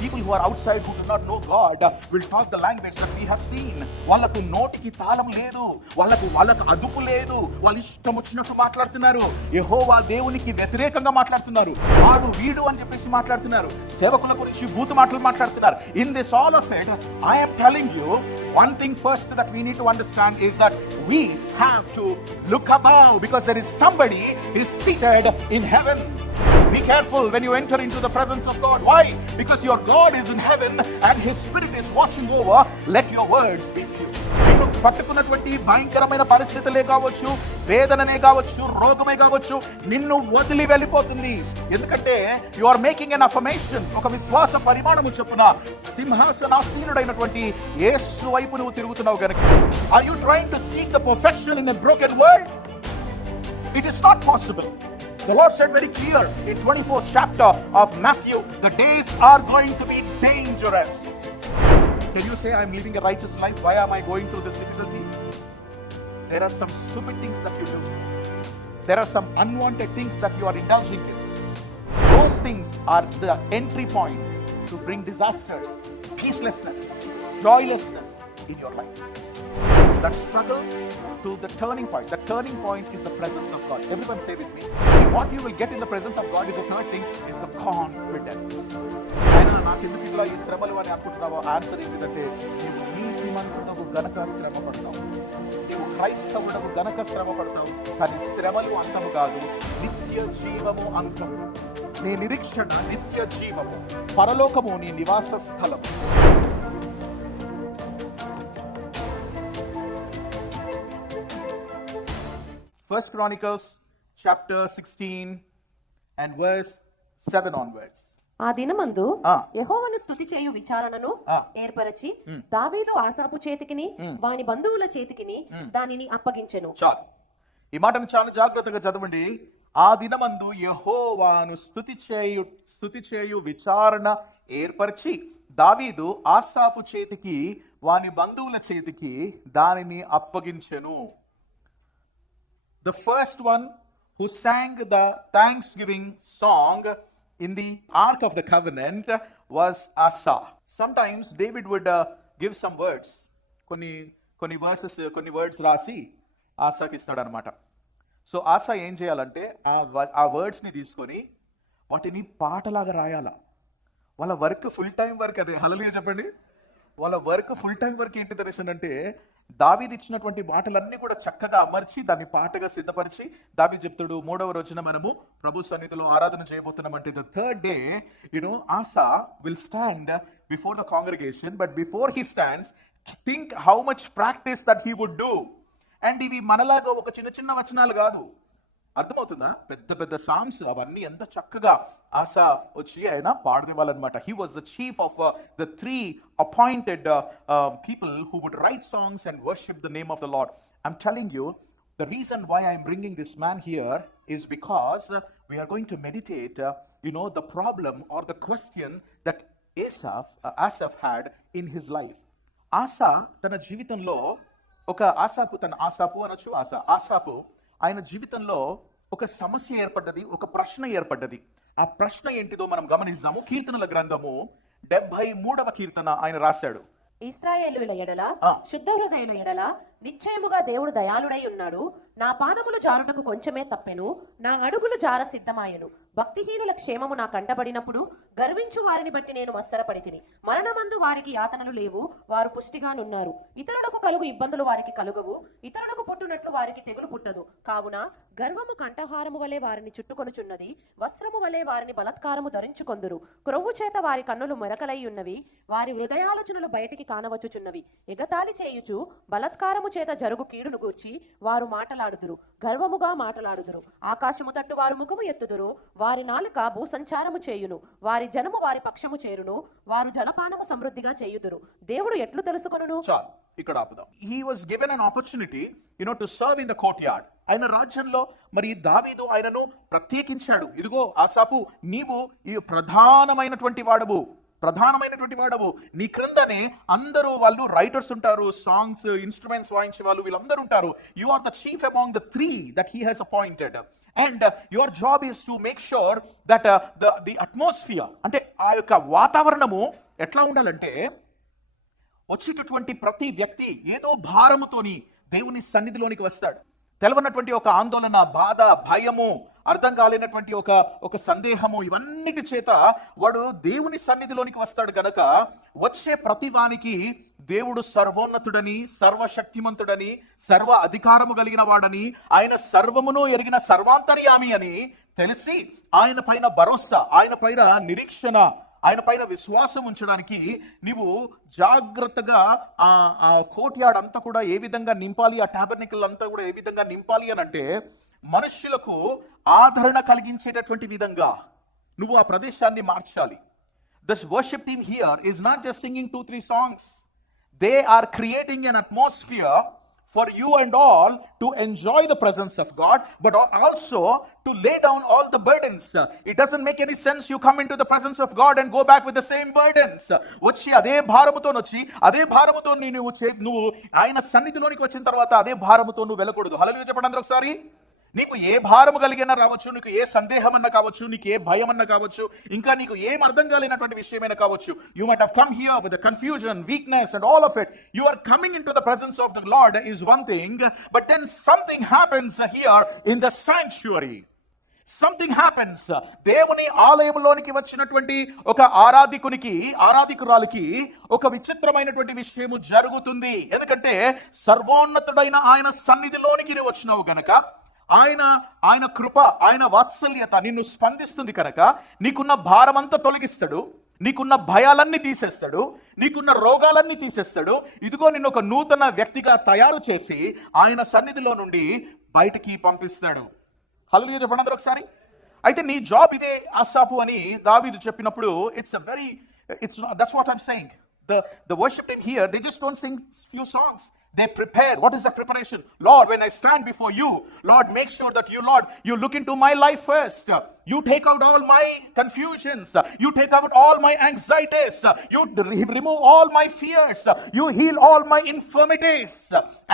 people who are outside who do not know God will talk the language that we have seen. వాళ్ళకు నోటికి తాళం లేదు, వాళ్ళకు అదుపు లేదు, వాళ్ళు ఇష్టం వచ్చినట్టు మాట్లాడుతున్నారు. యెహోవా దేవునికి వ్యతిరేకంగా మాట్లాడుతున్నారు. వాడు వీడు అని చెప్పేసి మాట్లాడుతున్నారు. సేవకుల గురించి బూతు మాటలు మాట్లాడుతున్నారు. In this all of it, I am telling you, one thing first that we need to understand is that we have to look above, because there is somebody is seated in heaven. Be careful when you enter into the presence of God. Why? Because your God is in heaven and His Spirit is watching over. Let your words be few. నిన్ను పట్టుకున్నటువంటి భయంకరమైన పరిస్థితులే కావచ్చు, వేదననే కావచ్చు, రోగమే కావచ్చు, నిన్ను వదిలి వెళ్ళిపోతుంది. ఎందుకంటే you are making an affirmation. ఒక విశ్వాస పరిమాణము చొప్పున సింహాసనాసీనుడైనటువంటి యేసు వైపు నువ్వు తిరుగుతున్నావు గనుక. Are you trying to seek the perfection in a broken world? It is not possible. The Lord said very clear in 24th chapter of Matthew, the days are going to be dangerous. Can you say, I'm living a righteous life? Why am I going through this difficulty? There are some stupid things that you do. There are some unwanted things that you are indulging in. Those things are the entry point to bring disasters, peacelessness, joylessness in your life. That struggle to the turning point. The turning point is the presence of God. Everyone say with me. See, what you will get in the presence of God is the third thing, is the confidence. అయినా నాకెందుకు ఇట్లా ఈ శ్రమలు అని అనుకుంటున్నావో answer ఏంటిదంటే, నీవు నీతిమంతుడవు గనక శ్రమ పడతావు, నీవు క్రైస్తవుడవు గనక శ్రమ పడతావు. కానీ శ్రమలు అంతము కాదు, నిత్య జీవము అంతము. నీ నిరీక్షణ నిత్య జీవము, పరలోకము నీ నివాస స్థలం. First Chronicles chapter 16 and verse 7 onwards. ఆ దినమందు యెహోవాను స్తుతి చేయు విచారణను ఏర్పరచి దావీదు ఆసాపు చేతికిని వాని బంధువుల చేతికిని దానిని అప్పగించెను. చాలు, ఈ మాటను చాలా జాగ్రత్తగా చదవండి. ఆ దినమందు యెహోవాను స్తుతి చేయు విచారణ ఏర్పరచి దావీదు ఆసాపు చేతికి వాని బంధువుల చేతికి దానిని అప్పగించెను. The first one who sang the thanksgiving song in the Ark of the Covenant was Asa. Sometimes David would give some words. కొన్ని words రాసి ఆసాకి ఇస్తాడనమాట. సో ఆసా ఏం చేయాలంటే ఆ వర్డ్స్ని తీసుకొని వాటిని పాటలాగా రాయాల. వాళ్ళ వర్క్ ఫుల్ టైం వర్క్ అదే. హల్లెలూయా చెప్పండి. వాళ్ళ వర్క్ ఫుల్ టైం వర్క్ ఏంటి తెలుసునంటే, దావీదు ఇచ్చినటువంటి మాటలన్నీ కూడా చక్కగా అమర్చి దాన్ని పాటగా సిద్ధపరిచి, దావీదు చెప్తాడు 3వ రోజున మనము ప్రభు సన్నిధిలో ఆరాధన చేయబోతున్నామంటే, the third day, Asa will stand before the congregation, but before he stands, think how much practice that he would do. And ఇవి మనలాగా ఒక చిన్న వచనాలు కాదు, అర్థమవుతుందా? పెద్ద పెద్ద సాంగ్స్ అవన్నీ ఎంత చక్కగా ఆసా వచ్చి ఆయన పాడదేవాలన్నమాట. He was the chief of the 3 appointed people who would write songs and worship the name of the Lord. I'm telling you, the reason why I'm bringing this man here is because we are going to meditate the problem or the question that Asaph had in his life. ఆసా తన జీవితంలో ఆసాపు ఆయన జీవితంలో ఒక సమస్య ఏర్పడ్డది, ఒక ప్రశ్న ఏర్పడ్డది. ఆ ప్రశ్న ఏంటిదో మనం గమనిస్తాము. కీర్తనల గ్రంథము 73వ కీర్తన ఆయన రాశాడు. ఇశ్రాయేలుల ఎడల శుద్ధ హృదయుల ఎడల నిశ్చయముగా దేవుడు దయాళుడై ఉన్నాడు. నా పాదములు జారుటకు కొంచెమే తప్పెను, నా అడుగులు జార సిద్ధమాయెను. భక్తిహీనుల క్షేమము నా కంటబడినప్పుడు గర్వించు వారిని బట్టి నేను మత్సరపడి తిని. మరణమందు వారికి యాతనలు లేవు, వారు పుష్టిగానున్నారు. ఇతరులకు కలుగు ఇబ్బందులు వారికి కలుగవు, ఇతరులకు పుట్టునట్లు వారికి తెగులు పుట్టదు. కావున గర్వము కంఠహారము వలె వారిని చుట్టుకొనుచున్నది, వస్త్రము వలె వారిని బలత్కారము ధరించుకొందురు. క్రొవ్వు చేత వారి కన్నులు మెరకలై ఉన్నవి, వారి హృదయాలోచనలు బయటికి కానవచ్చుచున్నవి. ఎగతాళి చేయుచు బలత్కారము చేత జరుగు కీడును గూర్చి వారు మాటలాడుదురు, గర్వముగా మాటలాడుదురు. ఆకాశము తట్టు వారు ముఖము ఎత్తుదురు, వారి నాలుక భూసంచారము చేయును. వారి జనము వారి పక్షము చేరును, వారు జలపానము సమృద్ధిగా చేయుదురు. దేవుడు ఎట్లు తెలుసుకొనును? ఇక్కడ ఆపుదాం. He was given an opportunity to serve in the courtyard. ఆయన రాజ్యంలో మరి దావీదు ఆయనను ప్రత్యేకించాడు. ఇదిగో ఆసాపు, నీవు ఈ ప్రధానమైనటువంటి వాడవు, నీ క్రిందనే అందరూ వాళ్ళు రైటర్స్ ఉంటారు, సాంగ్స్ ఇన్స్ట్రుమెంట్స్ వాయించే వాళ్ళు వీళ్ళందరూ ఉంటారు. You are the chief among the 3 that he has appointed. And your job is to make sure that the atmosphere, అంటే ఆ యొక్క వాతావరణము ఎట్లా ఉండాలంటే వచ్చేటటువంటి ప్రతి వ్యక్తి ఏదో భారముతోని దేవుని సన్నిధిలోనికి వస్తాడు. తెలవనటువంటి ఒక ఆందోళన, బాధ, భయము, అర్థం కాలేనటువంటి ఒక సందేహము, ఇవన్నిటి చేత వాడు దేవుని సన్నిధిలోనికి వస్తాడు గనక వచ్చే ప్రతి వానికి దేవుడు సర్వోన్నతుడని, సర్వశక్తిమంతుడని, సర్వ అధికారము కలిగిన వాడని, ఆయన సర్వమును ఎరిగిన సర్వాంతర్యామి అని తెలిసి ఆయన పైన భరోసా, ఆయన పైన నిరీక్షణ, ఆయన పైన విశ్వాసం ఉంచడానికి నీవు జాగ్రత్తగా ఆ కోర్ట్యార్డ్ అంతా కూడా ఏ విధంగా నింపాలి, ఆ టాబర్నికల్ అంతా కూడా ఏ విధంగా నింపాలి అని అంటే మనుష్యులకు ఆదరణ కలిగించేటటువంటి విధంగా నువ్వు ఆ ప్రదేశాన్ని మార్చాలి. This worship team here is not just singing 2-3 songs. They are creating an atmosphere for you and all to enjoy the presence of God, but also to lay down all the burdens. It doesn't make any sense you come into the presence of God and go back with the same burdens. వచ్చి అదే భారముతో నువ్వు ఆయన సన్నిధిలోనికి వచ్చిన తర్వాత అదే భారముతో నువ్వు వెళ్ళకూడదు. హల్లెలూయా చెప్పండి అందరూ ఒకసారి. నీకు ఏ భారము కలిగినా రావచ్చు, నీకు ఏ సందేహం అన్నా కావచ్చు, నీకు ఏ భయం అన్నా కావచ్చు, ఇంకా నీకు ఏం అర్థం కాలేనటువంటి విషయమైనా కావచ్చు. You might have come here with the confusion, weakness and all of it. You are coming into the presence of the Lord is one thing, but then something happens here in the sanctuary. Something happens. దేవుని ఆలయంలోనికి వచ్చినటువంటి ఒక ఆరాధికురాలికి ఒక విచిత్రమైనటువంటి విషయము జరుగుతుంది. ఎందుకంటే సర్వోన్నతుడైన ఆయన సన్నిధిలోనికి నువ్వు వచ్చినావు గనక, ఆయన కృప, ఆయన వాత్సల్యత నిన్ను స్పందిస్తుంది కనుక నీకున్న భారమంతా తొలగిస్తాడు, నీకున్న భయాలన్నీ తీసేస్తాడు, నీకున్న రోగాలన్నీ తీసేస్తాడు. ఇదిగో నిన్ను ఒక నూతన వ్యక్తిగా తయారు చేసి ఆయన సన్నిధిలో నుండి బయటికి పంపిస్తాడు. హల్లెలూయా చెప్పండి అందరూ ఒకసారి. అయితే నీ జాబ్ ఇదే ఆసాపు అని దావీదు చెప్పినప్పుడు that's what I'm saying. The worship team here, they just don't sing few songs. They prepare. What is the preparation? Lord, when I stand before you, Lord, make sure that you look into my life first. You take out all my confusions. You take out all my anxieties. You remove all my fears. You heal all my infirmities.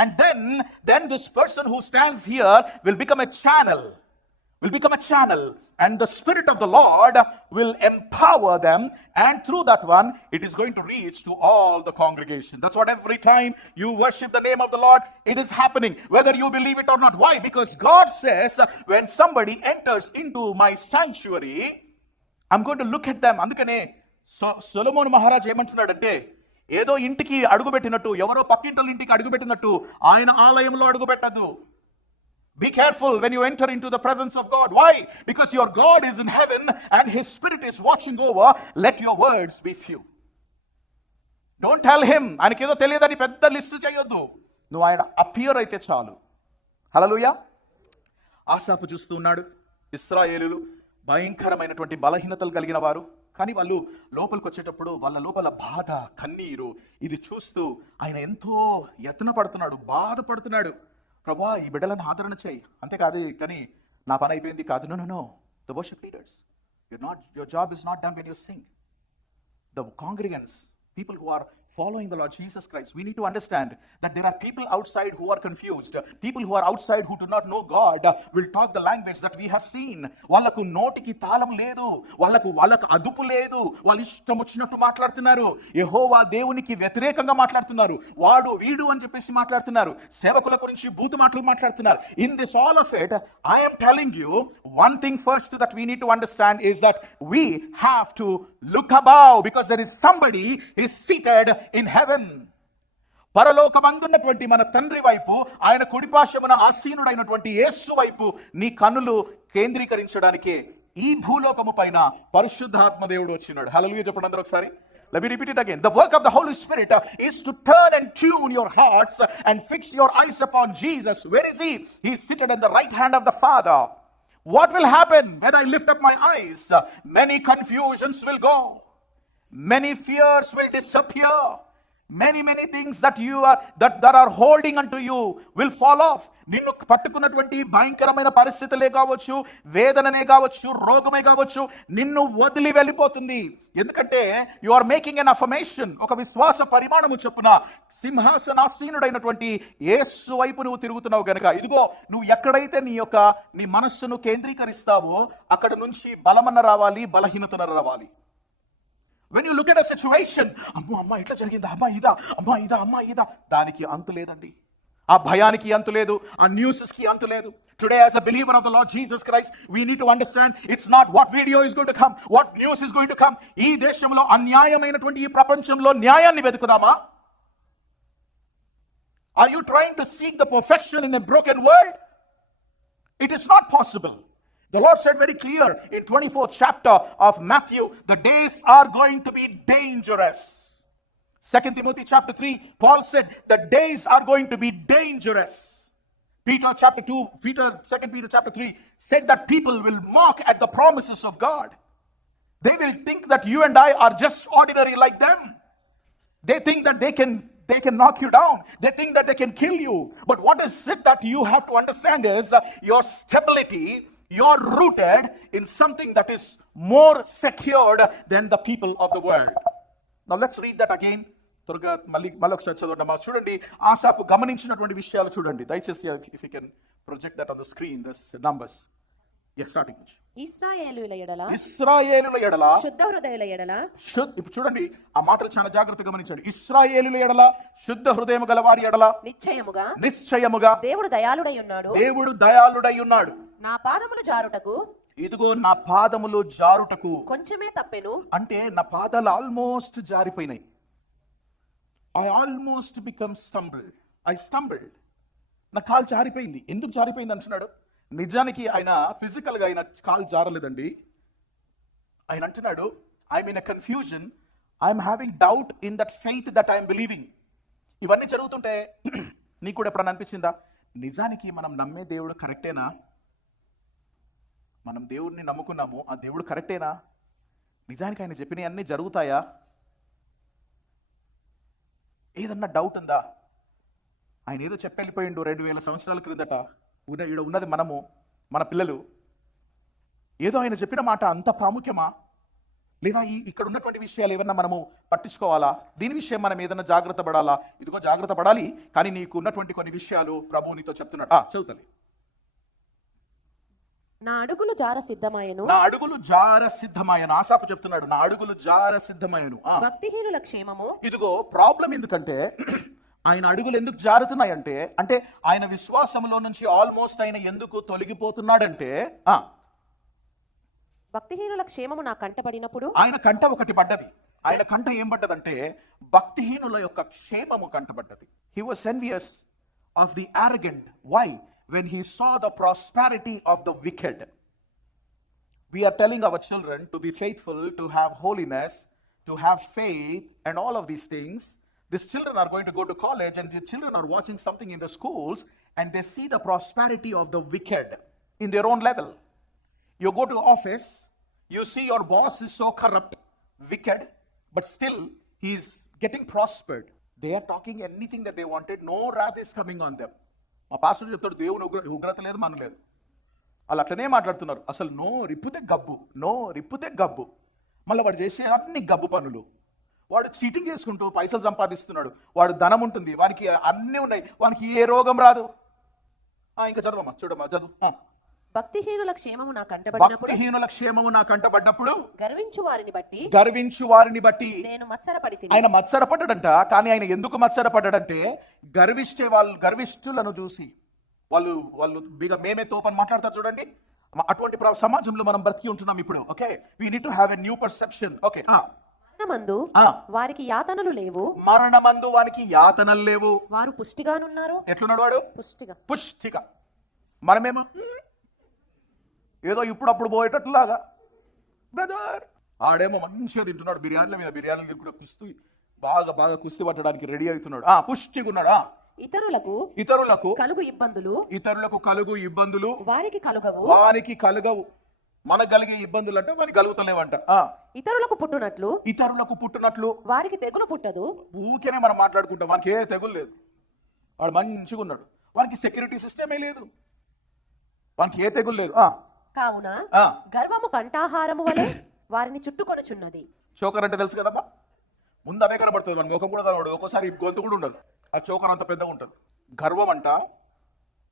And then this person who stands here will become a channel. And the Spirit of the Lord will empower them, and through that one it is going to reach to all the congregation. That's what every time you worship the name of the Lord, it is happening, whether you believe it or not. Why? Because God says when somebody enters into my sanctuary, I'm going to look at them. అందుకనే సొలొమోను మహారాజు ఏమంటున్నాడంటే, ఏదో ఇంటికి అడుగుపెట్టినట్టు, ఎవరో పక్కింటల ఇంటికి అడుగుపెట్టినట్టు ఆయన ఆలయంలో అడుగుపెట్టదు. Be careful when you enter into the presence of God. Why? Because your God is in heaven and his Spirit is watching over. Let your words be few. Don't tell him ఆయనకేదో తెలియదని పెద్ద list చేయొద్దు. నువ్వు ఆయన appear అయితే చాలు. హల్లెలూయా. ఆసాపు చూస్తూ ఉన్నాడు, ఇశ్రాయేలులు భయంకరమైనటువంటి బలహీనతలు కలిగిన వారు, కానీ వాళ్ళు లోపలికి వచ్చేటప్పుడు వాళ్ళ లోపల బాధ, కన్నీరు ఇది చూస్తూ ఆయన ఎంతో యత్న పడుతున్నాడు, బాధపడుతున్నాడు. ప్రభా ఈ బిడ్డలను ఆదరణ చేయి, అంతేకాదు కానీ నా పని అయిపోయింది కాదు. No. The worship leaders, your job is not done when you sing. The congregants, people who are following the Lord Jesus Christ, we need to understand that there are people outside who are confused. People who are outside who do not know God will talk the language that we have seen. వాళ్ళకు నోటికి తాళం లేదు, వాళ్ళకు అదుపు లేదు, వాళ్ళు ఇష్టం వచ్చినట్టు మాట్లాడుతున్నారు, యెహోవా దేవునికి వ్యతిరేకంగా మాట్లాడుతున్నారు, వాడు వీడు అని చెప్పేసి మాట్లాడుతున్నారు, సేవకుల గురించి బూతు మాటలు మాట్లాడుతున్నారు. In this all of it, I am telling you one thing first that we need to understand is that we have to look above, because there is somebody is seated in heaven. పరలోకమందున్నటువంటి మన తండ్రి వైపు, ఆయన కుడిపార్శ్వమున ఆసీనుడైనటువంటి యేసు వైపు నీ కన్నులు కేంద్రీకరించడానికే ఈ భూలోకము పైన పరిశుద్ధాత్మ దేవుడు వచ్చినాడు. హల్లెలూయా చెప్పండి అందరూ ఒకసారి. Let me repeat it again. The work of the Holy Spirit is to turn and tune your hearts and fix your eyes upon Jesus. Where is he? He is seated at the right hand of the Father. What will happen when I lift up my eyes? Many confusions will go. Many fears will disappear. many things that that are holding unto you will fall off. నిన్ను పట్టుకున్నటువంటి భయంకరమైన పరిస్థితులే కావచ్చు, వేదననే కావచ్చు, రోగమే కావచ్చు, నిన్ను వదిలి వెళ్ళిపోతుంది. ఎందుకంటే you are making an affirmation. ఒక విశ్వాస పరిమాణము చొప్పున సింహాసనాసీనుడైనటువంటి యేసు వైపు నువ్వు తిరుగుతున్నావు గనుక, ఇదిగో నువ్వు ఎక్కడైతే నీ మనస్సును కేంద్రీకరిస్తావో అక్కడ నుంచి బలమన్న రావాలి, బలహీనతన రావాలి. When you look at a situation, అమ్మా ఇట్లా జరిగిందా, అమ్మా ఇదా, దానికి అంతు లేదండి. ఆ భయానికి అంతు లేదు, ఆ న్యూసెస్కి అంతు లేదు. Today, as a believer of the Lord Jesus Christ, we need to understand it's not what video is going to come, what news is going to come. ఈ దేశంలో అన్యాయమైనటువంటి ఈ ప్రపంచంలో న్యాయాన్ని వెతుకుదామా? Are you trying to seek the perfection in a broken world? It is not possible. The Lord said very clear in 24th chapter of Matthew, the days are going to be dangerous. 2 Timothy chapter 3, Paul said the days are going to be dangerous. 2 Peter chapter 3 said that people will mock at the promises of God. They will think that you and I are just ordinary like them. They think that they can knock you down. They think that they can kill you. But what is it that you have to understand is your stability. You're rooted in something that is more secured than the people of the world. Now let's read that again. త్వరగా మళ్ళీ ఒకసారి చదవండి. చూడండి, ఆసాపు గమనించినటువంటి విషయాలు చూడండి దయచేసి. if you can project that on the screen, this numbers. Yes, starting. ఇశ్రాయేలుల ఎడల శుద్ధ హృదయుల ఎడల. ఇప్పుడు చూడండి, ఆ మాటలు చాలా జాగ్రత్తగా గమనించండి. ఇశ్రాయేలుల ఎడల శుద్ధ హృదయము గల వారి ఎడల నిశ్చయముగా దేవుడు దయాళుడై ఉన్నాడు. నా పాదములు జారుటకు, ఇదిగో నా పాదములు జారుటకు కొంచెమే తప్పెను. అంటే నా పాదాలు almost జారిపోయినాయి. I almost become stumbled. I stumbled. నా కాలు జారిపోయింది. ఎందుకు జారిపోయింది అంటున్నాడు? నిజానికి ఆయన ఫిజికల్ గా ఆయన కాలు జారలేదండి. ఆయన అంటున్నాడు, I'm in a confusion, I'm having doubt in that faith that I'm believing. ఇవన్నీ జరుగుతుంటే నీకు కూడా ఎప్పుడన్నా అనిపించిందా, నిజానికి మనం నమ్మే దేవుడు కరెక్టేనా? మనం దేవుడిని నమ్ముకున్నాము, ఆ దేవుడు కరెక్టేనా? నిజానికి ఆయన చెప్పినవి అన్నీ జరుగుతాయా? ఏదన్నా డౌట్ ఉందా? ఆయన ఏదో చెప్పెళ్ళిపోయిండు 2000 సంవత్సరాల క్రిందట. ఈడ ఉన్నది మనము, మన పిల్లలు. ఏదో ఆయన చెప్పిన మాట అంత ప్రాముఖ్యమా? లేదా ఇక్కడ ఉన్నటువంటి విషయాలు ఏమన్నా మనము పట్టించుకోవాలా? దీని విషయం మనం ఏదన్నా జాగ్రత్త పడాలా? ఇదిగో జాగ్రత్త పడాలి, కానీ నీకు ఉన్నటువంటి కొన్ని విషయాలు ప్రభువు నీతో చెప్తున్నాడు. చదువుతుంది. నా అడుగులు జార సిద్ధమాయను. ఆసాపు చెప్తున్నాడు, నా అడుగులు జార సిద్ధమాయను. భక్తిహీనుల క్షేమము. ఇదిగో ప్రాబ్లం ఎందుకంటే ఆయన అడుగులు ఎందుకు జారుతున్నాయంటే, అంటే ఆయన విశ్వాసంలో నుంచి ఆల్మోస్ట్ ఆయన ఎందుకు తొలగిపోతున్నాడంటే, భక్తిహీనుల క్షేమము నా కంటపడినప్పుడు. ఆయన కంట ఒకటి పడ్డది. ఆయన కంట ఏం పడ్డదంటే భక్తిహీనుల యొక్క క్షేమము కంటపడ్డది. He was envious of the arrogant. Why? When he saw the prosperity of the wicked. We are telling our children to be faithful, to have holiness, to have faith, and all of these things. These children are going to go to college, and the children are watching something in the schools, and they see the prosperity of the wicked in their own level. You go to office, you see your boss is so corrupt, wicked, but still he is getting prospered. They are talking anything that they wanted. No wrath is coming on them. మా pastor చెప్తాడు, దేవుని ఉగ్రత లేదు, మనం లేదు. వాళ్ళు అట్లనే మాట్లాడుతున్నారు. అసలు నో రిప్పుతే గబ్బు. మళ్ళీ వాడు చేసే అన్ని గబ్బు పనులు. వాడు చీటింగ్ చేసుకుంటూ పైసలు సంపాదిస్తున్నాడు. వాడు ధనం ఉంటుంది, వానికి అన్నీ ఉన్నాయి, వానికి ఏ రోగం రాదు. ఇంకా చూడమ్మా చదువు. భక్తిహీనుల క్షేమము నా కంటబడ్డప్పుడు గర్వించు వారిని బట్టి నేను మత్సరపడితిని. ఆయన మత్సరపడ్డాడంట. కానీ ఆయన ఎందుకు మత్సరపడ్డాడంటే గర్విష్ఠులను చూసి వాళ్ళు మేమే తోపని మాట్లాడతారు చూడండి. అటువంటి సమాజంలో మనం బ్రతికి ఉంటున్నాం ఇప్పుడు. Okay, we need to have a new perception. Okay, మరణమందు వారికి యాతనలు లేవు, వారు పుష్టిగానున్నారు. ఎట్లున్నాడు వాడు? పుష్టిగా. మనమేమో ఏదో ఇప్పుడప్పుడు పోయేటట్లాగా. బ్రదర్ ఆడేమో మంచిగా తింటున్నాడు, బిర్యానీల మీద బిర్యానీలు తింటున్నా, బాగా కుస్తీ పట్టడానికి రెడీ అవుతున్నాడు, పుష్టిగా ఉన్నాడు. ఇతరులకు కలుగు ఇబ్బందులు వారికి కలుగవు. మనకు కలిగే ఇబ్బందులు అంటే మనకి కలుగుతలేవంట. ఇతరులకు పుట్టునట్లు ఇతరులకు పుట్టినట్లు వారికి తెగులు పుట్టదు. ఊరికేనే మనం మాట్లాడుకుంటాం, వానికి ఏ తెగులు లేదు, వాడు మంచిగా ఉన్నాడు, వానికి సెక్యూరిటీ సిస్టమే లేదు, వానికి ఏ తెగులు లేదు. కావున గర్వము కంఠాహారము వలె వారిని చుట్టుకొనుచున్నది. చోకర్ అంటే తెలుసు కదమ్మా, ముందు అదే కనబడుతుంది, మన ముఖం కూడా కనబడదు, ఒక్కోసారి గొంతు కూడా ఉండదు, ఆ చోకర్ అంత పెద్దగా ఉంటుంది. గర్వం అంట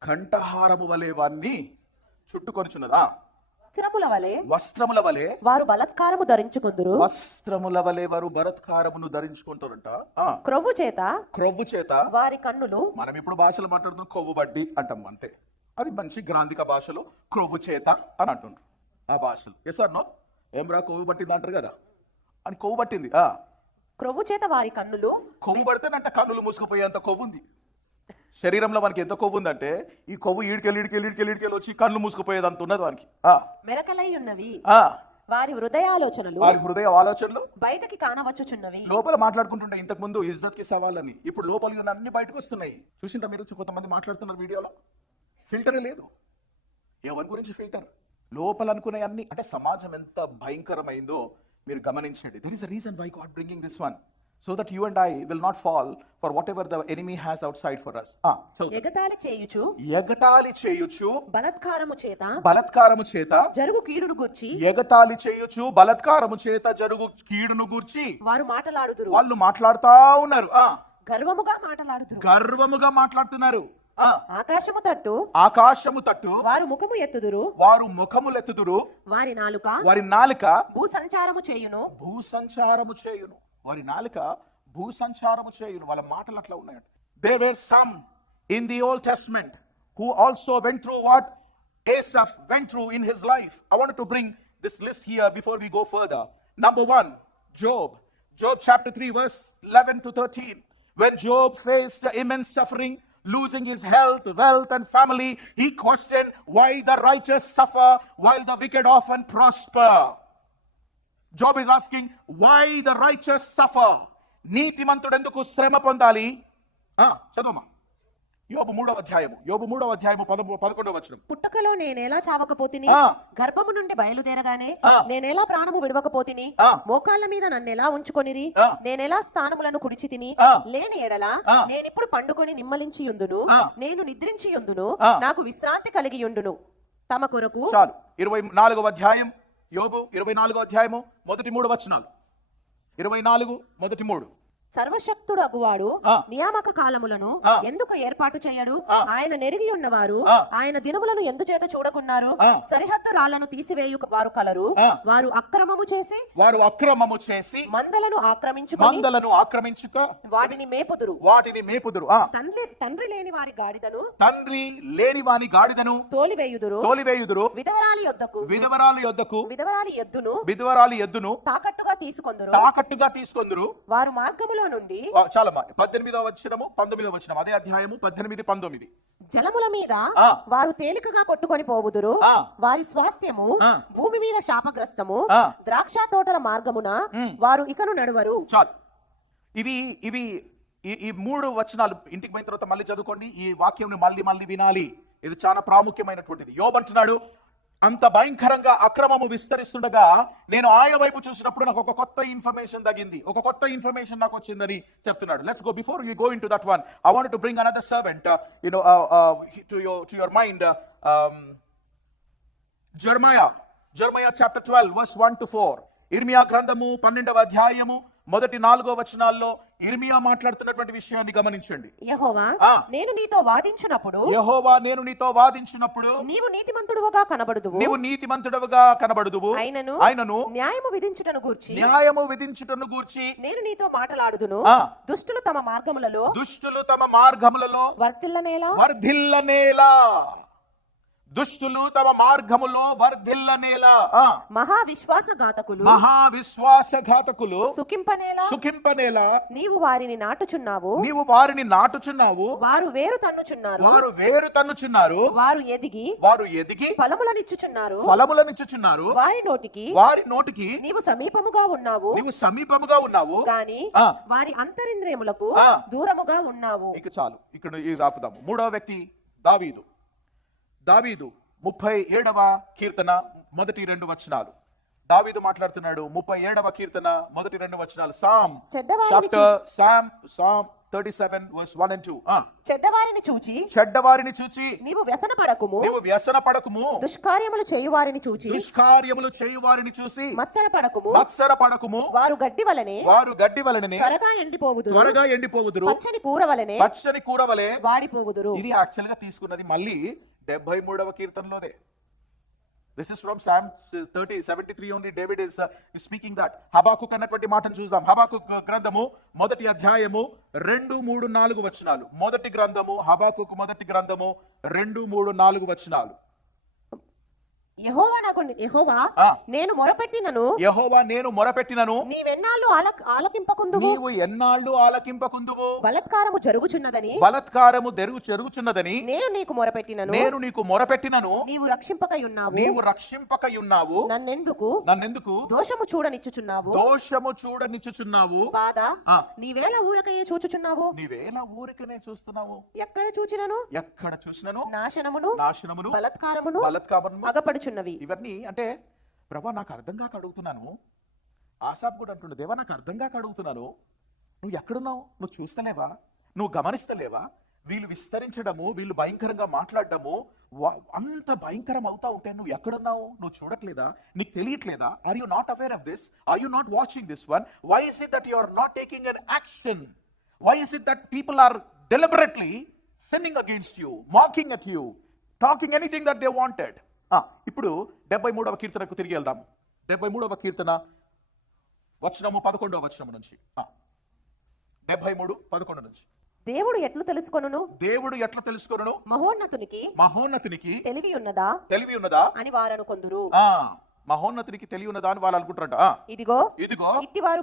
కంఠహారము వలె వారిని చుట్టుకొనుచున్నదా. వస్త్రముల వలె వారు బలత్కారము ధరించుకుందురు. వస్త్రముల వలె వారు బలత్కారమును ధరించుకుంటారంట. క్రొవ్వు చేత వారి కన్నులు, మనం ఇప్పుడు భాషలు మాట్లాడుతున్నాం కొవ్వు బడ్డి అంటాం అంతే, అది మంచి గ్రాంధిక భాషలో క్రొవ్వు చేత అని అంటున్నారు ఆ భాషలు. Yes or no? ఏం రా కొవ్వు పట్టింది అంటారు కదా, అని కొవ్వు పట్టింది. క్రొవ్వు చేత వారి కన్నులు, కొవ్వు పడితేనంట కన్నులు మూసుకుపోయేంత కొవ్వు ఉంది శరీరంలో. మనకి ఎంత కొవ్వు ఉందంటే ఈ కొవ్వు ఈడికెళ్ళి వచ్చి కళ్ళు మూసుకుపోయేది అంత ఉన్నది వానికి. మెరకలై ఉన్నవి వారి హృదయ ఆలోచనలు బయటకి కానవచ్చుచున్నవి. లోపల మాట్లాడుకుంటుంటే ఇంతకు ముందు ఇజ్జత్ కి సవాలని, ఇప్పుడు లోపల అన్ని బయటకు వస్తున్నాయి. చూసింటా మీరు, కొంతమంది మాట్లాడుతున్నారు వీడియోలో, ఫిల్టర్ లేదు. ఎవరి గురించి ఫిల్టర్? లోపల అనుకునే అన్ని, అంటే సమాజం ఎంత భయంకరమైందో మీరు గమనించండి. There is a reason why God bringing this one, so that you and I will not fall for whatever the enemy has outside for us. ఎగతాళి చేయుచు బలత్కారము చేత జరుగు కీడును గూర్చి, ఎగతాళి చేయుచు బలత్కారము చేత జరుగు కీడును గూర్చి వాళ్ళు మాట్లాడుతా ఉన్నారు. గర్వముగా మాట్లాడుతున్నారు. ఆకాశము తట్టు వారు ముఖములెత్తుదురు. వారి నాలుక భూసంచారము చేయును. వారి నాలుక భూసంచారము చేయును. వాళ్ళ మాటలు అట్లా ఉన్నాయంట. There were some in the Old Testament who also went through what Asaph went through in his life. I wanted to bring this list here before we go further. Number 1, Job chapter 3 verse 11 to 13. When Job faced immense suffering, losing his health, wealth and family, he questioned why the righteous suffer while the wicked often prosper. Job is asking why the righteous suffer. నీతిమంతుడు ఎందుకు శ్రమ పొందాలి? చదవమా. యోబు 3వ అధ్యాయము 11వ వచనం. పుట్టుకలో నేనెలా చావకపోతిని, గర్భము నుండి బయలుదేరగానే నేనెలా ప్రాణము విడవకపోతిని, మోకాళ్ళ మీద నన్నెలా ఉంచుకొనిరి, నేనెలా స్థానములను కుడిచి తిని, లేని ఎడల నేనిప్పుడు పండుకొని నిమ్మలించి యుందును, నేను నిద్రించి యుందును, నాకు విశ్రాంతి కలిగి యుండును. తమ కొరకు. చాలు. 24వ అధ్యాయం యోబు 24వ అధ్యాయము మొదటి 3 వచనాలు. 24 మొదటి 3. సర్వశక్తుడు అగువాడు నియామక కాలములను ఎందుకు ఏర్పాటు చేయడు? ఆయన నెరిగి ఉన్నవారు ఆయన దినములను ఎందుచేత చూడకున్నారు? సరిహద్దు రాళ్లను తీసివేయు వారు కలరు. వారు అక్రమము చేసి మందలను ఆక్రమించుక వాటిని మేపుదురు. తండ్రి లేని వాని గాడిదను తోలివేయుదురు. విధవరాలి ఎద్దును తాకట్టుగా తీసుకొందురు. వారు మార్గములో నుండి. చాలమ్మా. 18వ వచనము 19వ వచనం, అదే అధ్యాయము 18, 19. జలముల మీద వారు తేలికగా కొట్టుకొని పోవుదురు. వారి స్వాస్థ్యము భూమి మీద శాపగ్రస్తము. ద్రాక్ష తోటల మార్గమున వారు ఇకను నడువరు. చాలు. ఇవి ఈ 3 వచనాలు ఇంటికి పోయిన తర్వాత మళ్ళీ చదువుకోండి. ఈ వాక్యం మళ్ళీ వినాలి. ఇది చాలా ప్రాముఖ్యమైనటువంటిది. యోబు అంటున్నాడు, అంత భయంకరంగా అక్రమము విస్తరిస్తుండగా నేను ఆయన వైపు చూసినప్పుడు నాకు ఒక కొత్త ఇన్ఫర్మేషన్ తగ్గింది, ఒక కొత్త ఇన్ఫర్మేషన్ నాకు వచ్చిందని చెప్తున్నాడు. Let's go. Before you go into that one, I want to bring another servant to your mind. జెర్మయా chapter 12 verse 1 to 4. ఇర్మియా గ్రంథము 12వ అధ్యాయము మొదటి 4 వచనాల్లో ఇర్మియా మాట్లాడుతున్నటువంటి విషయాన్ని గమనించండి. యెహోవా నేను నీతో వాదించినప్పుడు నీవు నీతిమంతుడుగా కనబడుదువు. ఆయనను న్యాయము విధించుటను గూర్చి నేను నీతో మాట్లాడుదును. దుష్టులు తమ మార్గములలో వర్ధిల్లనేలా. దుష్టులు తమ మార్గములో వర్ధిల్లనేలా. మహావిశ్వాసఘాతకులు సుఖింపనేలా. నీవు వారిని నాటుచున్నావు. వారు వేరు తన్నుచున్నారు. వారు ఎదిగి ఫలములనిచ్చుచున్నారు. వారి నోటికి నీవు సమీపముగా ఉన్నావు గాని వారి అంతరింద్రియములకు దూరముగా ఉన్నావు. ఇక చాలు, ఇక్కడ ఇది ఆపుదాము. 3వ వ్యక్తి దావీదు 37వ కీర్తన మొదటి 2 వచనాలు. దావీదు మాట్లాడుతున్నాడు. 37వ కీర్తన మొదటి 2 వచనాలు. Psalm psalm 37 verse 1 and 2. చెడ్డవారిని చూచి నీవు వ్యసన పడకుము, దుష్కార్యములు చేయువారిని చూసి మత్సర పడకుము. వారు గడ్డి వలనే త్వరగా ఎండిపోవుదురు, పచ్చని కూర వలె వాడిపోవుదురు. ఇది యాక్చువల్ గా తీసుకున్నది మళ్ళీ 73వ కీర్తనలోదే. This is from Psalm 73 only. David is speaking that. హబాకుక్ అన్నటువంటి మాటను చూద్దాం. హబాకుక్ గ్రంథము మొదటి అధ్యాయము 2, 3, 4 వచనాలు. మొదటి గ్రంథము హబాకుక్ మొదటి గ్రంథము 2, 3, 4 వచనాలు. యెహోవా నేను మొరపెట్టినను నీవెన్నాళ్ళు ఆలకింపకుందువు. బలాత్కారము జరుగుచున్నదని నేను నీకు మొరపెట్టినను నీవు రక్షింపకయున్నావు. నన్నెందుకు దోషము చూడనిచ్చుచున్నావు. బాధ నీవేళ ఊరకయే చూచుచున్నావు. ఎక్కడ చూచినను నాశనమును బలాత్కారమును మగపడుచున్నవి. ఇవన్నీ అంటే ప్రభా నాకు అర్థం కాక అడుగుతున్నాను. ఆసాపు కూడా అంటుండే, దేవా నాకు అర్థం కాక అడుగుతున్నాను, నువ్వు ఎక్కడున్నావు? నువ్వు చూస్తలేవా? నువ్వు గమనిస్తలేవా? వీళ్ళు విస్తరించడము, వీళ్ళు భయంకరంగా మాట్లాడడము అంత భయంకరం అవుతా ఉంటే నువ్వు ఎక్కడున్నావు? నువ్వు చూడట్లేదా? నీకు తెలియట్లేదా? Are you not aware of this? Are you not watching this one? Why is it that you are not taking an action? Why is it that people are deliberately sinning against you, mocking at you, talking anything that they wanted? ఇప్పుడు 73వ కీర్తనకు తిరిగి వెళ్దాం. 73వ కీర్తన వచనము 11వ వచనం నుంచి. 73:11 నుంచి. దేవుడు ఎట్లు తెలుసుకొనును? మహోన్నతునికి తెలివి ఉన్నదా అని వారు అనుకొందురు. మహోన్నతునికి తెలివి ఉన్నదా అని వాళ్ళు అనుకుంటారంట. ఇదిగో ఇట్టివారు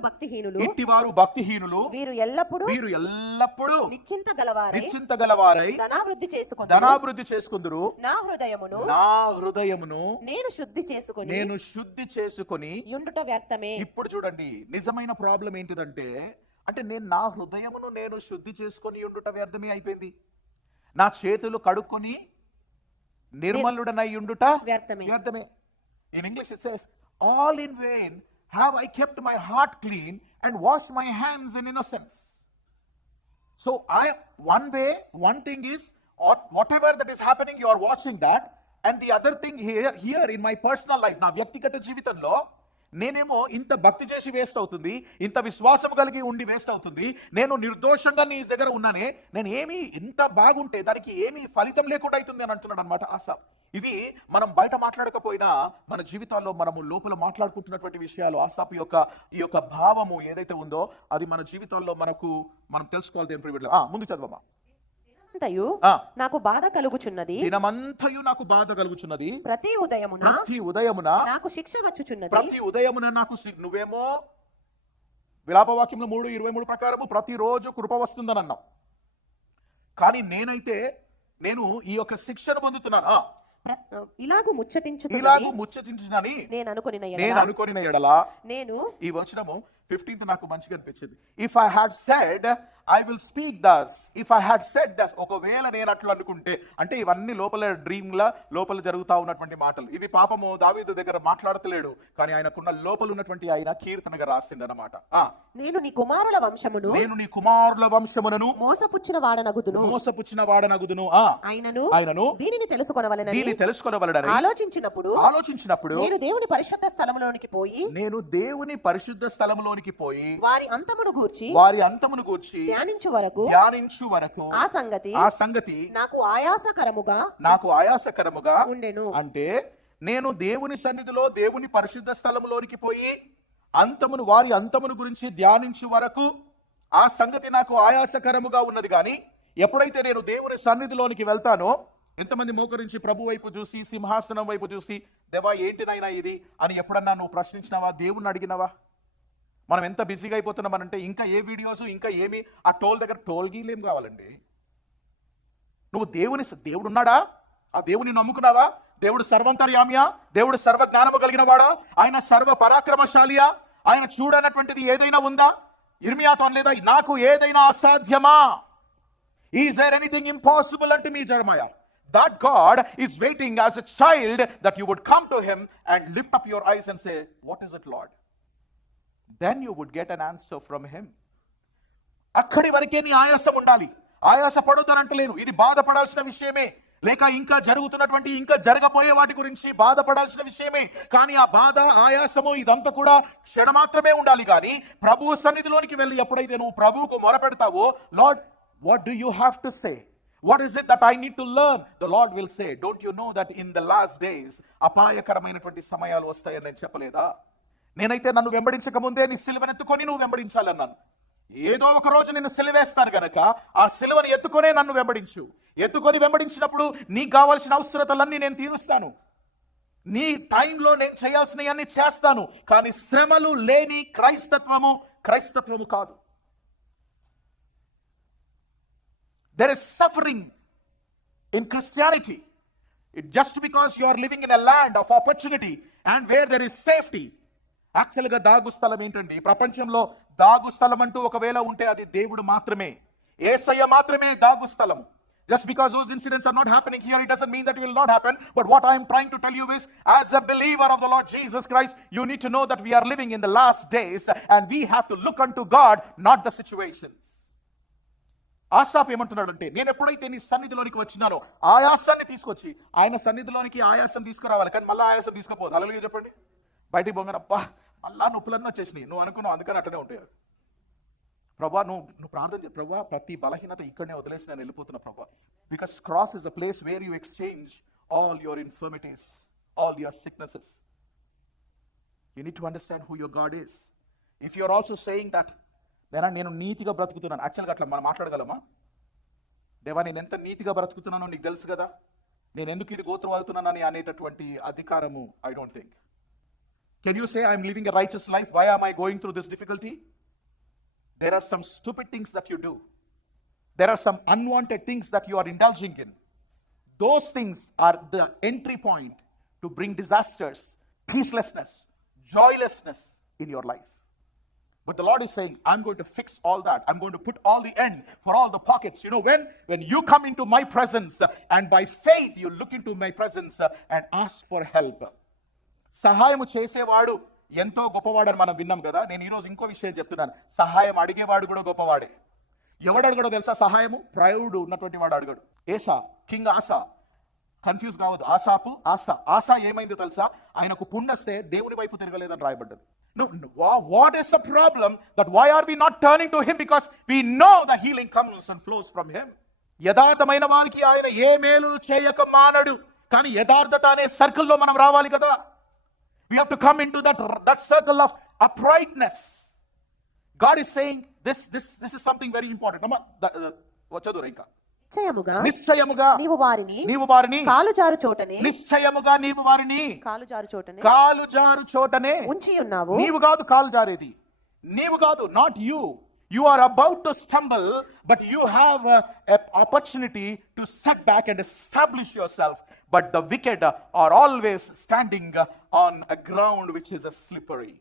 భక్తిహీనులు వీరు ఎల్లప్పుడూ నిశ్చింత గలవారై ధనాభివృద్ధి చేసుకుందురు. నా హృదయమును నేను శుద్ధి చేసుకొని యుండుట వ్యర్థమే. ఇప్పుడు చూడండి, నిజమైన ప్రాబ్లం ఏంటిదంటే, అంటే నా హృదయమును నేను శుద్ధి చేసుకొని ఉండుట వ్యర్థమే అయిపోయింది. నా చేతులు కడుక్కొని నిర్మలుడనై ఉండుట వ్యర్థమే. In English it says, all in vain have I kept my heart clean and washed my hands in innocence. So one thing is, whatever that is happening, you are watching that. And the other thing here in my personal life, నా వ్యక్తిగత జీవితంలో నేనేమో ఇంత భక్తి చేసి waste అవుతుంది, ఇంత విశ్వాసం కలిగి ఉండి వేస్ట్ అవుతుంది, నేను నిర్దోషంగా నీ దగ్గర ఉన్నానే, నేను ఏమి ఇంత బాగుంటే దానికి ఏమి ఫలితం లేకుండా అవుతుంది అని అంటున్నాడు అనమాట ఆసాప్. ఇది మనం బయట మాట్లాడకపోయినా మన జీవితాల్లో మనము లోపల మాట్లాడుకుంటున్నటువంటి విషయాలు. ఆసాపు ఈ యొక్క భావము ఏదైతే ఉందో అది మన జీవితాల్లో మనం తెలుసుకోవాలి. ఏం ప్రివిలేజ్. ముందు చదవమా. నాకు బాధ కలుగుచున్నది, దినమంతయు నాకు బాధ కలుగుచున్నది. ప్రతి ఉదయమున నాకు శిక్ష వచ్చుచున్నది. ప్రతి ఉదయమున నాకు నువ్వేమో విలాపవాక్యంలో 3:23 ప్రకారము ప్రతిరోజు కృప వస్తుందని అన్నావు. కానీ నేను ఈ యొక్క శిక్షను పొందుతున్నాను. ఇలాగు ముచ్చటించునని నేను అనుకొనిన ఎడల నేను ఈ వచనము 15th నాకు మంచిగా అనిపించింది. If I had said I will speak thus, if I had said thus, ఒకవేళ నేను అట్లా అనుకుంటే, అంటే ఇవన్నీ లోపల జరుగుతా ఉన్నటువంటి మాటలు. ఇవి పాపము దావీదు దగ్గర మాట్లాడతలేడు, కానీ ఆయనకున్న లోపల ఉన్నటువంటి ఆయన కీర్తనగా రాసిండు అన్నమాట. నేను నీ కుమారుల వంశమును మోసపుచ్చిన వాడనగుదును. ఆయనను దీనిని తెలుసుకొనవలెనని ఆలోచించినప్పుడు నేను దేవుని పరిశుద్ధ స్థలములోనికి పోయి వారి అంతమును గూర్చి ధ్యానించు వరకు ఆ సంగతి నాకు ఆయాసకరముగా ఉండెను. అంటే నేను దేవుని సన్నిధిలో దేవుని పరిశుద్ధ స్థలములోనికి పోయి వారి అంతమును గురించి ధ్యానించు వరకు ఆ సంగతి నాకు ఆయాసకరముగా ఉన్నది. కానీ ఎప్పుడైతే నేను దేవుని సన్నిధిలోనికి వెళ్తానో, ఎంతమంది మోకరించి ప్రభు వైపు చూసి, సింహాసనం వైపు చూసి, దేవా ఏంటినైనా ఇది అని ఎప్పుడన్నా నువ్వు ప్రశ్నించినావా? దేవుణ్ణి అడిగినావా? మనం ఎంత బిజీగా అయిపోతున్నామనంటే ఇంకా ఏ వీడియోస్, ఇంకా ఏమి ఆ టోల్ గీలేం కావాలండి. నువ్వు దేవుడు ఉన్నాడా? ఆ దేవుని నమ్ముకున్నావా? దేవుడు సర్వంతర్యామియా? దేవుడు సర్వ జ్ఞానము కలిగిన వాడా? ఆయన సర్వ పరాక్రమశాలియా? ఆయన చూడనటువంటిది ఏదైనా ఉందా? ఇర్మియాతో అనలేదా, నాకు ఏదైనా అసాధ్యమా? Is there anything impossible unto me జెరమయా? That God is waiting as a child that you would come to him and lift up your eyes and say, what is it, Lord? Then you would get an answer from him. అక్కడి వరకే నీ ఆయాసం ఉండాలి. ఆయాస పడొద్దనంటలేను, ఇది బాధపడాల్సిన విషయమే, లేక ఇంకా జరుగుతున్నటువంటి ఇంకా జరగబోయే వాటి గురించి బాధపడాల్సిన విషయమే. కానీ ఆ బాధ, ఆయాసము ఇదంతా కూడా క్షణమాత్రమే ఉండాలి. కానీ ప్రభువు సన్నిధిలోనికి వెళ్ళి ఎప్పుడైతే నువ్వు ప్రభువుకు మొరపెడతావో, lord, what do you have to say? What is it that I need to learn? The Lord will say, don't you know that in the last days అపాయకరమైనటువంటి సమయాలు వస్తాయని నేను చెప్పలేదా? నేనైతే నన్ను వెంబడించక ముందే నీ సిలువనెత్తుకొని నువ్వు వెంబడించాలన్నాను. ఏదో ఒక రోజు నిన్ను సిలువేస్తాను గనక ఆ సిలువని ఎత్తుకొనే నన్ను వెంబడించు. ఎత్తుకొని వెంబడించినప్పుడు నీకు కావాల్సిన అవసరతలన్నీ నేను తీరుస్తాను. నీ టైంలో నేను చేయాల్సినవన్నీ చేస్తాను. కానీ శ్రమలు లేని క్రైస్తత్వము కాదు. There is suffering in Christianity. Just because you are living in a land of opportunity and where there is safety. యాక్చువల్గా దాగు స్థలం ఏంటండి? ప్రపంచంలో దాగు స్థలం అంటూ ఒకవేళ ఉంటే అది దేవుడు మాత్రమే, యేసయ్య మాత్రమే దాగు స్థలం. Just because those incidents are not happening here, it doesn't mean that it will not happen. But what I am trying to tell you is, as a believer of the Lord Jesus Christ, you need to know that we are living in the last days and we have to look unto God, not the situations. ఆసాపు ఏమంటున్నాడంటే, నేను ఎప్పుడైతే నీ సన్నిధిలోనికి వచ్చినానో ఆయాసాన్ని తీసుకొచ్చి ఆయన సన్నిధిలోనికి ఆయాసం తీసుకురావాలి, కానీ మళ్ళీ ఆయాసం తీసుకుపోదు. హల్లెలూయా చెప్పండి. బయటికి బొంగనప్ప మళ్ళా నొప్పులన్నీ వచ్చేసినాయి, నువ్వు అనుకున్నావు అందుకని అట్టనే ఉంటాయి. ప్రభా నువ్వు ప్రార్థన చేయి, ప్రభా ప్రతి బలహీనత ఇక్కడనే వదిలేసి నేను వెళ్ళిపోతున్నా ప్రభా. Because cross is the place where you exchange all your infirmities, all your sicknesses. You need to understand who your God is. If you are also saying that నేను నీతిగా బ్రతుకుతున్నాను, యాక్చువల్గా అట్లా మనం మాట్లాడగలమా? దేవా నేను ఎంత నీతిగా బ్రతుకుతున్నానో నీకు తెలుసు కదా, నేను ఎందుకు ఇది గోత్రవాగుతున్నానని అనేటటువంటి అధికారము I don't think. Can you say I'm living a righteous life? Why am I going through this difficulty? There are some stupid things that you do. There are some unwanted things that you are indulging in. Those things are the entry point to bring disasters, peacelessness, joylessness in your life. But the Lord is saying, I'm going to fix all that. I'm going to put all the end for all the pockets. You know, when you come into my presence and by faith you look into my presence and ask for help. సహాయము చేసేవాడు ఎంతో గొప్పవాడని మనం విన్నాం కదా. నేను ఈరోజు ఇంకో విషయం చెప్తున్నాను, సహాయం అడిగేవాడు కూడా గొప్పవాడే. ఎవడు అడగడో తెలుసా సహాయము? ప్రౌడ్ ఉన్నటువంటి వాడు అడగడు. ఏసా, కింగ్ ఆసా, కన్ఫ్యూజ్ కావద్దు. ఆసా ఏమైందో తెలుసా? ఆయనకు పుండొస్తే దేవుని వైపు తిరగలేదని రాయబడ్డది. What is the problem that why are we not turning to him? Because we know the healing comes and flows from him. యథార్థమైన వారికి ఆయన ఏ మేలు చేయక మానడు. కానీ యథార్థత అనే సర్కిల్లో మనం రావాలి కదా. We have to come into that circle of uprightness. God is saying this is something very important. వచ్చేదు ఇంకా నిశ్చయముగా నీవు వారిని కాలు జారు చోటనే ఉంచి ఉన్నావు. నీవు కాదు కాలు జారేది, నీవు కాదు, not you. You are about to stumble, but you have an opportunity to set back and establish yourself. But the wicked are always standing on a ground which is a slippery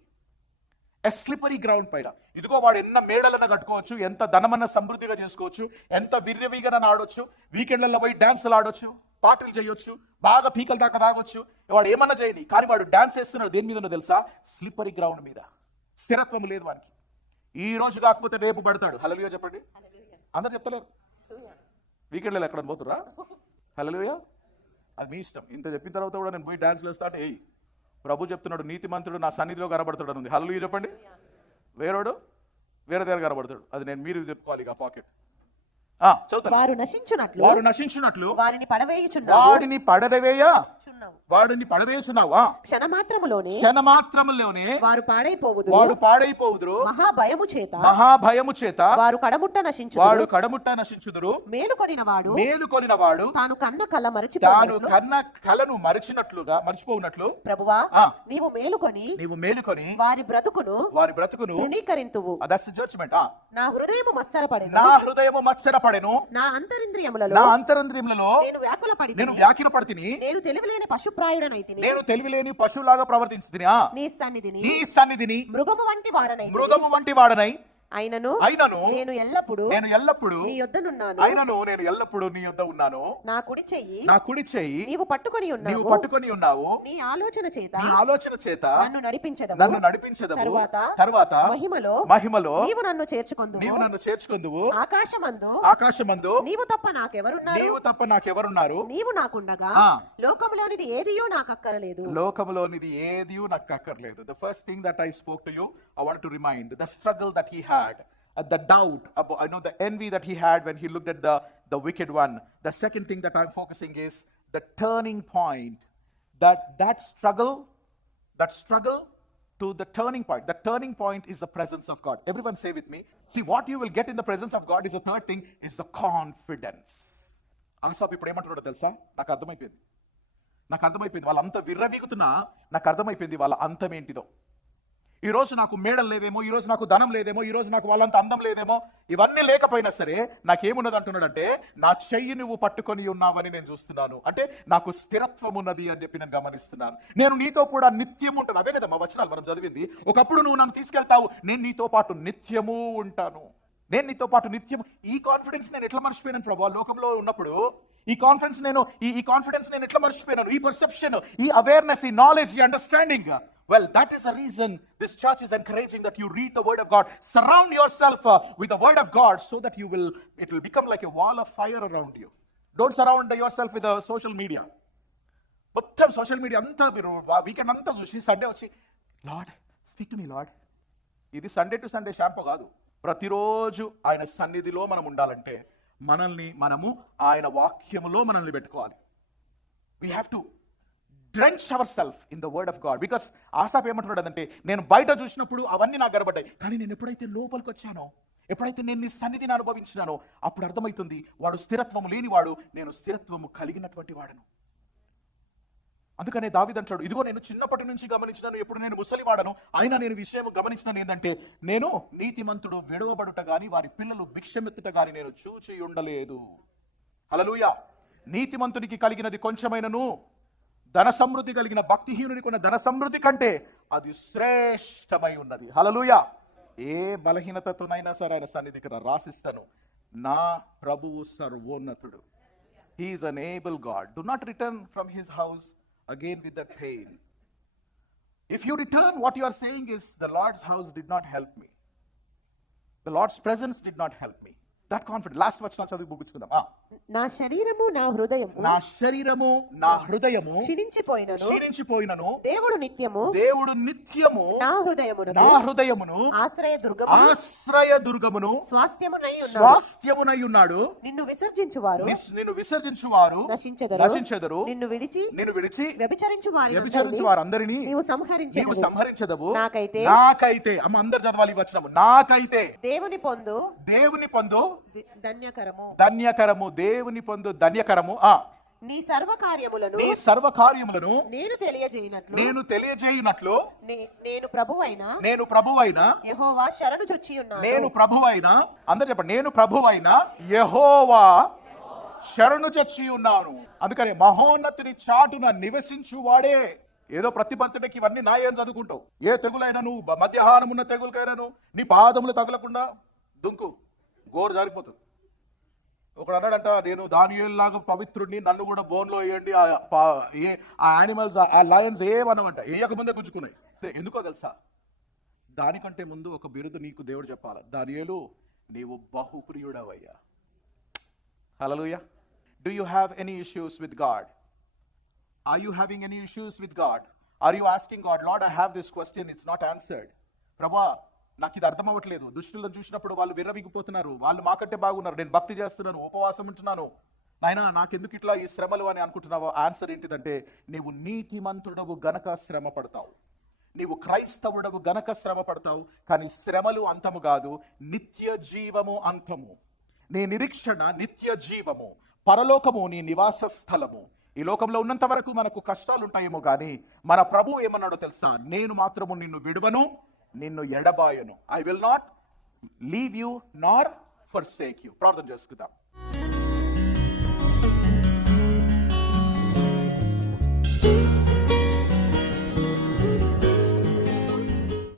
ground పైన. ఇదిగో వాడు ఎన్న మేడలన్న కట్టుకోవచ్చు, ఎంత ధనమన్న సమృద్ధిగా చేసుకోవచ్చు, ఎంత విర్రవీగన ఆడొచ్చు, వీకెండ్లలో పోయి డాన్సులు ఆడొచ్చు, పాటలు చేయొచ్చు, బాగా పీకల దాకా తాగొచ్చు, వాడు ఏమన్నా చేయని. కానీ వాడు డాన్స్ చేస్తున్నాడు దేని మీద తెలుసా? స్లిప్పరీ గ్రౌండ్ మీద. స్థిరత్వం లేదు వానికి. ఈ రోజు కాకపోతే రేపు పడతాడు. హల్లెలూయా చెప్పండి. అందరు చెప్తలేరు. వీకెండ్లలో ఎక్కడ పోతురా? హల్లెలూయా. అది మీ ఇష్టం. ఇంత చెప్పిన తర్వాత కూడా నేను పోయి డాన్స్లు వేస్తా అంటే ప్రభు చెప్తున్నాడు, నీతిమంతుడు నా సన్నిధిలో కనబడతాడు అని ఉంది. హల్లెలూయా చెప్పండి. వేరే దగ్గర కనబడతాడు. అది నేను మీరు చెప్పుకోవాలి. ఇక పాకెట్ వారు నశించున్నట్లు వాడిని పడవేయుచున్నావా? క్షణమాత్రములోనే వారు పాడైపోవుదురు. మహాభయము చేత వాడు కడముట్ట నశించుదురు. మేలుకొనిన వాడు తాను కన్న కలను మరిచిపోవునట్లు ప్రభువా నీవు మేలుకొని వారి బ్రతుకును తృణీకరింతువు. That's the judgement. నా హృదయము మత్సరపడెను. నా అంతరింద్రియములలో నేను వ్యాకులపడితిని. నేను తెలివిలేని పశువులాగా ప్రవర్తించితిని. నీ సన్నిధిని మృగము వంటి వాడనై అయినను అయినను నేను ఎల్లప్పుడు నీ యొద్దనున్నాను. అయినను నేను ఎల్లప్పుడూ నీ యొద్ద ఉన్నాను. నా కుడి చెయ్యి నీవు పట్టుకొని ఉన్నావు. నీ ఆలోచన చేత నన్ను నడిపించెదవు. తరువాత మహిమలో నీవు నన్ను చేర్చుకొందువు. ఆకాశమందు నీవు తప్ప నాకెవరున్నారు. నీవు నాకుండగా లోకములోనిది ఏదియో నాకు అక్కరలేదు. The first thing that I spoke to you, I want to remind the struggle that he had, the doubt about, the envy that he had when he looked at the wicked one. The second thing that I'm focusing is the turning point. That struggle to the turning point. The turning point is the presence of God. Everyone say with me. See, what you will get in the presence of God is the third thing, is the confidence. ఆసాపు ఇప్పుడు ఏమంటున్నాడో తెలుసా? నాకు అర్థమైపోయింది వాళ్ళంతా విర్రవీగుతున్నా నాకు అర్థమైపోయింది వాళ్ళ అంతం ఏంటిదో. ఈ రోజు నాకు మేడలు లేవేమో, ఈ రోజు నాకు ధనం లేదేమో, ఈ రోజు నాకు వాళ్ళంత అందం లేదేమో, ఇవన్నీ లేకపోయినా సరే నాకేమున్నది అంటున్నాడంటే, నా చెయ్యి నువ్వు పట్టుకొని ఉన్నావని నేను చూస్తున్నాను. అంటే నాకు స్థిరత్వం ఉన్నది అని చెప్పి నేను గమనిస్తున్నాను. నేను నీతో కూడా నిత్యం ఉంటాను. అవే కదా మా వచనాలు మనం చదివింది. ఒకప్పుడు నువ్వు నన్ను తీసుకెళ్తావు, నేను నీతో పాటు నిత్యము ఉంటాను. ఈ కాన్ఫిడెన్స్ నేను ఎట్లా మర్చిపోయాను ప్రభా లోకంలో ఉన్నప్పుడు? ఈ కాన్ఫిడెన్స్ నేను ఎట్లా మర్చిపోయాను? ఈ పర్సెప్షన్, ఈ అవేర్నెస్, ఈ నాలెడ్జ్, ఈ understanding. Well, that is the reason this church is encouraging that you read the word of God. Surround yourself with the word of God so that it will become like a wall of fire around you. Don't surround yourself with the social media. మొత్తం social media అంతా మీరు weekend అంతా చూసి Sunday వచ్చి, lord speak to me lord. ఇది Sunday to Sunday shampoo కాదు. ప్రతిరోజు ఆయన సన్నిధిలో మనం ఉండాలంటే మనము ఆయన వాక్యములో మనల్ని పెట్టుకోవాలి. We have to drench ourselves in the word of God. Because ఆసాపు ఏమంటున్నాడంటే, నేను బయట చూసినప్పుడు అవన్నీ నాకు కనబడ్డాయి, కానీ నేను ఎప్పుడైతే లోపలికి వచ్చానో, ఎప్పుడైతే నేను నీ సన్నిధిని అనుభవించినానో అప్పుడు అర్థమవుతుంది వాడు స్థిరత్వము లేనివాడు, నేను స్థిరత్వము కలిగినటువంటి వాడను. అందుకనే దావీదు అంటాడు, ఇదిగో నేను చిన్నప్పటి నుంచి గమనించినాను, ఎప్పుడు నేను ముసలివాడను అయినా నేను విషయం గమనించినాను ఏంటంటే, నేను నీతిమంతుడు విడవబడుట గాని వారి పిల్లలు భిక్షమెత్తుట గాని నేను చూచి ఉండలేదు. హల్లెలూయా. నీతిమంతునికి కలిగినది కొంచెమైనను ధన సమృద్ధి కలిగిన భక్తిహీనునికి ఉన్న ధన సమృద్ధి కంటే అది శ్రేష్టమై ఉన్నది. హల్లెలూయా. ఏ బలహీనతతోనైనా సరే ఆయన సన్నిధికి రాసిస్తాను. నా ప్రభువు సర్వోన్నతుడు. He is an able God. Do not return from his house again with that pain. If you return, what you are saying is, the Lord's house did not help me. The Lord's presence did not help me. That confidence. Last వచనం చదివి ముగించుకుందాం. నా శరీరము నా హృదయము క్షీణించిపోయినను దేవుడు నిత్యము నా హృదయమును ఆశ్రయదుర్గమును స్వాస్థ్యమునై ఉన్నాడు. నిన్ను విసర్జించువారు నశించెదరు. నిన్ను విడిచి వ్యభిచరించు వారందరినీ నీవు సంహరించెదవు. నాకైతే అమ్మ అందరు చదవాలి ఈ వచనము. నాకైతే దేవుని పొందు ధన్యకరము. దేవుని పొందు ధన్యకరము. నీ సర్వ కార్యములను నేను తెలియజేయునట్లు నేను ప్రభువైన యెహోవా శరణు చొచ్చి ఉన్నాను. అందరూ చెప్పండి, నేను ప్రభువైన యెహోవా శరణు చొచ్చి ఉన్నాను. అందుకని మహోన్నతుని చాటున నివసించువాడే. ఏదో ప్రతి బర్త్డేకి ఇవన్నీ నా ఏం చదువుకుంటావు? ఏ తెగులైనా నువ్వు మధ్యాహ్నం ఉన్న తెగులకైనాను నీ పాదములు తగలకుండా దుంకు, గోరు జారిపోతుంది. ఒకడు అన్నాడంట, నేను దానియేలులాగా పవిత్రుడిని, నన్ను కూడా బోన్లో వేయండి. ఆ యానిమల్స్, ఆ లయన్స్ ఏమనమంట వేయకముందే గుంజుకున్నాయి. ఎందుకో తెలుసా? దానికంటే ముందు ఒక బిరుదు నీకు దేవుడు చెప్పాలి. దానియేలు, నీవు బహుప్రియుడవయ్యా. హల్లెలూయా. Do you have any issues with God? Are you having any issues with God? Are you asking God, Lord, I have this question, it's not answered. ప్రభా, నాకు ఇది అర్థం అవ్వట్లేదు. దుష్టులను చూసినప్పుడు వాళ్ళు విర్రవిగిపోతున్నారు, వాళ్ళు మాకంటే బాగున్నారు, నేను భక్తి చేస్తున్నాను, ఉపవాసం ఉంటున్నాను, నాయనా నాకెందుకు ఇట్లా ఈ శ్రమలు అని అనుకుంటున్నావు? ఆన్సర్ ఏంటిదంటే, నీవు నీతిమంతుడవు గనక శ్రమ పడతావు, నీవు క్రైస్తవుడవు గనక శ్రమ పడతావు. కానీ శ్రమలు అంతము కాదు, నిత్య జీవము అంతము. నీ నిరీక్షణ నిత్య జీవము, పరలోకము నీ నివాస స్థలము. ఈ లోకంలో ఉన్నంత వరకు మనకు కష్టాలు ఉంటాయేమో కానీ మన ప్రభువు ఏమన్నాడో తెలుసా? నేను మాత్రము నిన్ను విడువను, నిన్ను ఎడబాయను. I will not leave you nor forsake you. ప్రార్థన చేసుకుందాం.